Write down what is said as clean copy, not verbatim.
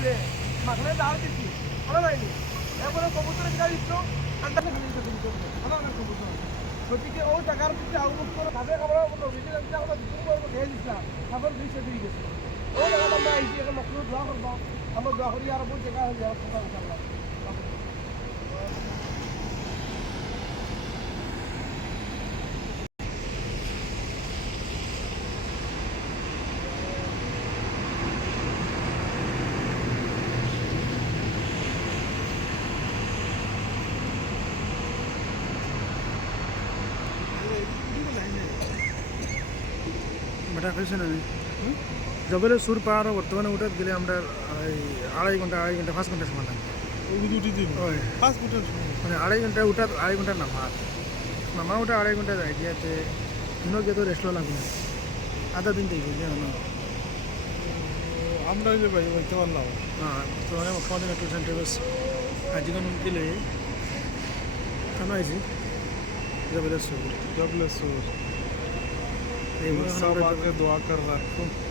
দিচ্ছে মাখলে দাও দিচ্ছি ভালো হয়নি এরপরে কবুতরের গাড়ি দিচ্ছ আন্দাজে খালি দিতে ভালো অনেক কবুতর গতিকে ও জায়গার দিচ্ছে আউট করে খাবে খাবার ভিজিলেন্সটা আমরা দুপুর করে খেয়ে দিচ্ছিলাম খাবার দুই সেট হয়ে গেছে ও জায়গাটা আমরা আইসি এখন মকলুর দোয়া করবো আমরা দোয়া করি আর বহু জায়গা হয়ে যাওয়ার কথা ইনশাআল্লাহ বেটা কইছে না জবেলে সুর পাহাড় বর্তমানে উঠাত গেলে আমরা আড়াই ঘন্টা 5 ঘন্টা সময় লাগে মানে আড়াই ঘন্টা উঠাত আড়াই ঘন্টা নামা ওটা আড়াই ঘন্টা যায় গিয়াতে দিনও গিয়ে তো রেস্ট লাগবে আধা দিন দেখবে যে আমরা যে ভাই বলতে পারলাম হ্যাঁ তো অনেক কদিন একটু সেন্টার আজীবন গেলে কেন আইছি জবেলে সুর जब ले सूर এই सब आके दुआ कर रहा है